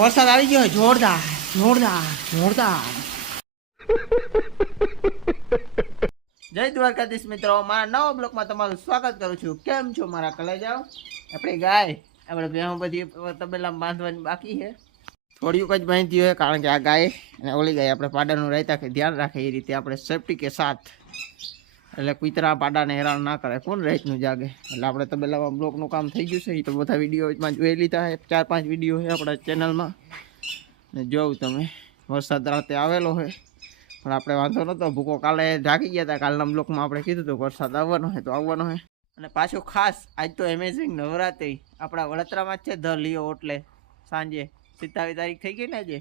વરસાદ આવી ગયો. જોરદાર જોરદાર જોરદાર. જય દ્વારકાધીશ મિત્રો, મારા નવા બ્લોકમાં તમારું સ્વાગત કરું છું. કેમ છો મારા કલેજાઓ? આપણે ગાય, આપણે ભેહું બધી તબેલા બાંધવાની બાકી છે. થોડીક જ બાંધી હોય, કારણ કે આ ગાય અને ઓલી ગાય આપણે પાડાનું રહેતા કે ધ્યાન રાખે એ રીતે આપણે સેફટી કે સાથ એટલે કૂતરા પાડાને હેરાન ના કરે. કોણ રાતનું જાગે? એટલે આપણે તબેલામાં બ્લોકનું કામ થઈ ગયું છે. એ તો બધા વિડીયોમાં જોઈ લીધા છે. ચાર પાંચ વીડિયો છે આપણા ચેનલમાં ને જોઉં તમે. વરસાદ રાતે આવેલો હોય પણ આપણે વાંધો નહોતો ભૂકો કાલે જાગી ગયા હતા. કાલના બ્લોકમાં આપણે કીધું હતું વરસાદ આવવાનો હોય તો આવવાનો હોય અને પાછું ખાસ, આજ તો એમેઝિંગ નવરાત્રિ. આપણા વડોદરામાં જ છે ધ લિયો એટલે સાંજે. સિત્તાવીસ તારીખ થઈ ગઈ ને આજે.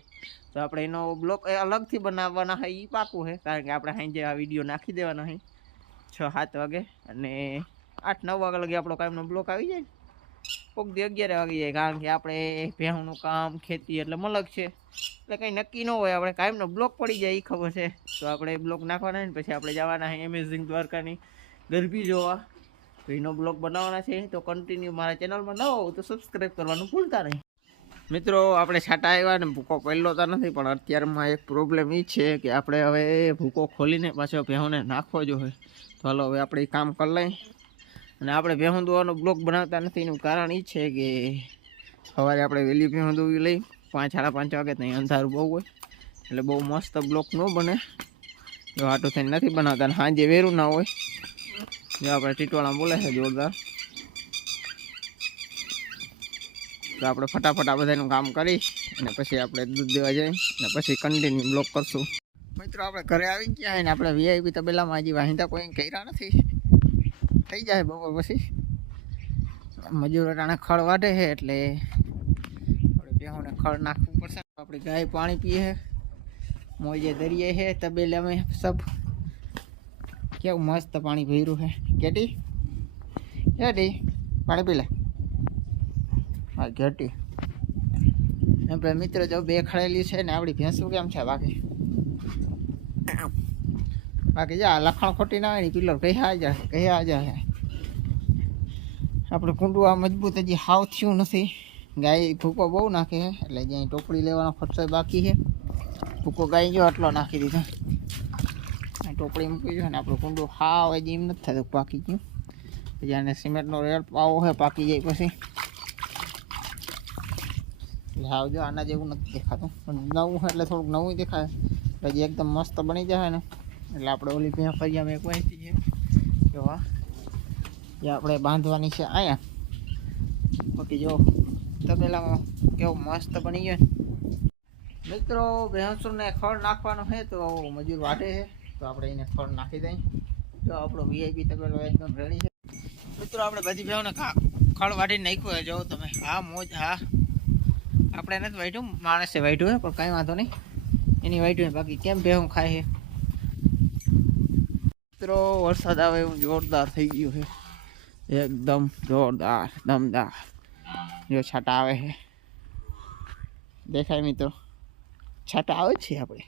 તો આપણે એનો બ્લોક અલગથી બનાવવાના હોય એ પાકું છે. કારણ કે આપણે સાંજે આ વીડિયો નાખી દેવાનો હોય છ સાત વાગે અને આઠ નવ વાગ્યા લગી આપણો કામનો બ્લોક આવી જાય કોક દી અગિયાર વાગી જાય કારણ કે આપણે ભેહુંનું કામ, ખેતી એટલે મલક છે. એટલે કંઈ નક્કી ન હોય, આપણે કાયમનો બ્લોક પડી જાય એ ખબર છે. તો આપણે બ્લોક નાખવાના ને, પછી આપણે જવાના છે એમેઝિંગ દ્વારકાની ગરબી જોવા. તો એનો બ્લોગ બનાવવાના છે, તો કન્ટિન્યુ મારા ચેનલમાં ન હોવ તો સબસ્ક્રાઈબ કરવાનું ભૂલતા નહીં. મિત્રો, આપણે છાટા આવ્યા ને ભૂકો પહેલો તો નથી, પણ અત્યારમાં એક પ્રોબ્લેમ એ છે કે આપણે હવે ભૂકો ખોલીને પાછો ભેહુંને નાખવો જોઈએ તો હાલો, હવે આપણે એ કામ કરી લઈએ. અને આપણે ભેહું દોવાનો બ્લોક બનાવતા નથી, એનું કારણ એ છે કે સવારે આપણે વહેલી ભેહું દોવી લઈ પાંચ, સાડા પાંચ વાગે ત્યાં અંધારું બહુ હોય. એટલે બહુ મસ્ત બ્લોક ન બને. જો આટું થઈને નથી બનાવતા સાંજે વેરું ના હોય. જો આપણે ટીટવાળા બોલે છે જોરદાર. તો આપણે ફટાફટ આ બધાનું કામ કરી અને પછી આપણે દૂધ દેવા જઈએ અને પછી કન્ટિન્યુ બ્લોક કરશું. મિત્રો, આપણે ઘરે આવી ગયા હોય ને આપણે વીઆઈપી તબેલામાં હજી વાહિંદા કોઈ કર્યા નથી. થઈ જાય બપોર પછી. મજૂરો ટાણે ખળ વાઢે છે એટલે આપણે બેહોને ખળ નાખવું પડશે. આપણી ગાય પાણી પીએ મોજે દરિયે છે. તબેલામાં સબ કેવું મસ્ત પાણી ભર્યું છે. કેટી? કેટી? પાણી પી લે. હા ઘેટી. આપણે મિત્ર જો બે ખડેલી છે ને આપણી ભેંસું કેમ છે બાકી? બાકી જા લખણ ખોટી ના હોય ને પિલર કહ્યા જાય કહ્યા જાય. આપણે કુંડું આ મજબૂત હજી હાવ થયું નથી. ગાય ભૂકો બહુ નાખે છે, એટલે જ્યાં ટોપડી લેવાનો ખર્ચો બાકી છે. ભૂકો ગાય જો આટલો નાખી દીધો. ટોપડી મૂકી છે ને આપણું કુંડું હાવ હજી એમ નથી થતું, પાકી ગયું. પછી આને સિમેન્ટનો રેડ પાવો છે, પાકી જાય પછી. એટલે હાવ જો, આના જેવું નથી દેખાતું. પણ નવું એટલે થોડુંક નવું દેખાય. પછી એકદમ મસ્ત બની જાય ને. એટલે આપણે ઓલી ભેં ફરિયામાં એક વાંચી છે જો આ. જે આપણે બાંધવાની છે અહીંયા. બાકી જો, તબેલામાં કેવું મસ્ત બની ગયો મિત્રો, ભેંસોને ખડ નાખવાનો છે તો મજૂર વાટે છે. તો આપણે એને ખડ નાખી દઈએ. જો, આપણો વીઆઈપી તબેલો એકદમ રેડી છે. મિત્રો, આપણે બધી ભેંસોને ખડ વાટી નાખ્યું જો તમે, હા, મોજ, હા. આપણે નથી વાટ્યું માણસે વાઈટું પણ કાંઈ વાંધો નહીં. એની વાઈટું બાકી કેમ ભેહું ખાય છે? મિત્રો, વરસાદ આવે એવું જોરદાર થઈ ગયું છે. એકદમ જોરદાર, દમદાર. જો છાટા આવે છે. દેખાય મિત્રો. છાટા આવે છે આપણે.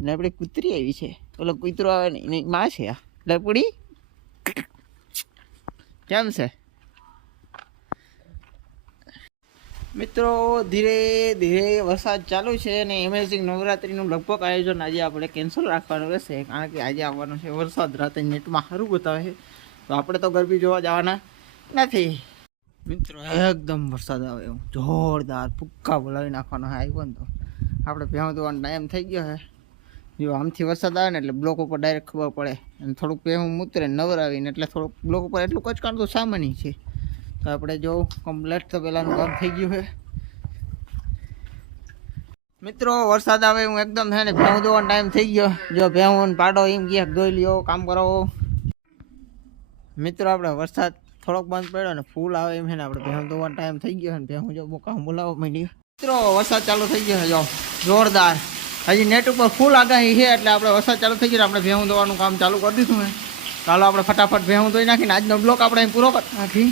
અને આપણે કૂતરી આવી છે. ઓલો કૂતરો આવે ને માં છે આ. લપડી? કેમ છે? મિત્રો, ધીરે ધીરે વરસાદ ચાલુ છે અને એમેઝિંગ નવરાત્રિનું લગભગ આયોજન આજે આપણે કેન્સલ રાખવાનું રહેશે, કારણ કે આજે આવવાનો છે વરસાદ, રાતે નેટમાં સારું બતાવે છે. તો આપણે તો ગરબી જોવા જવાના નથી. મિત્રો, એકદમ વરસાદ આવે એવું. જોરદાર ફુક્કા બોલાવી નાખવાનો છે, આવ્યો ને તો. આપણે ભેહું ધોવાનો ટાઈમ થઈ ગયો છે. જો આમથી વરસાદ આવે ને એટલે બ્લોક ઉપર ડાયરેક્ટ ખબર પડે. અને થોડુંક ભેહું મૂતરે નવરાવીને એટલે થોડુંક બ્લોક ઉપર એટલું કચકાણ તો સામાન્ય છે. તો આપણે જો કમ્પ્લેટ તો પહેલાંનું કામ થઈ ગયું છે. મિત્રો, વરસાદ આવે હું એકદમ છે ને, ભેહું ધોવાનો ટાઈમ થઈ ગયો. જો ભેહું પાડો એમ ગયા ધોઈ લ્યો, કામ કરો. મિત્રો, આપણે વરસાદ થોડોક બંધ પડ્યો ને, ફૂલ આવે એમ છે ને, આપણે ભેહું ધોવાનો ટાઈમ થઈ ગયો ને, ભેહું જો કામ બોલાવો માંડી મિત્રો, વરસાદ ચાલુ થઈ ગયો જો. જોરદાર. હજી નેટ ઉપર ફૂલ આગાહી છે, એટલે આપણે વરસાદ ચાલુ થઈ ગયો આપણે ભેહું ધોવાનું કામ ચાલુ કરી દીધું ને. ચાલો, આપણે ફટાફટ ભેહું ધોઈ નાખીને, આજનો બ્લોક આપણે પૂરો કરી નાખી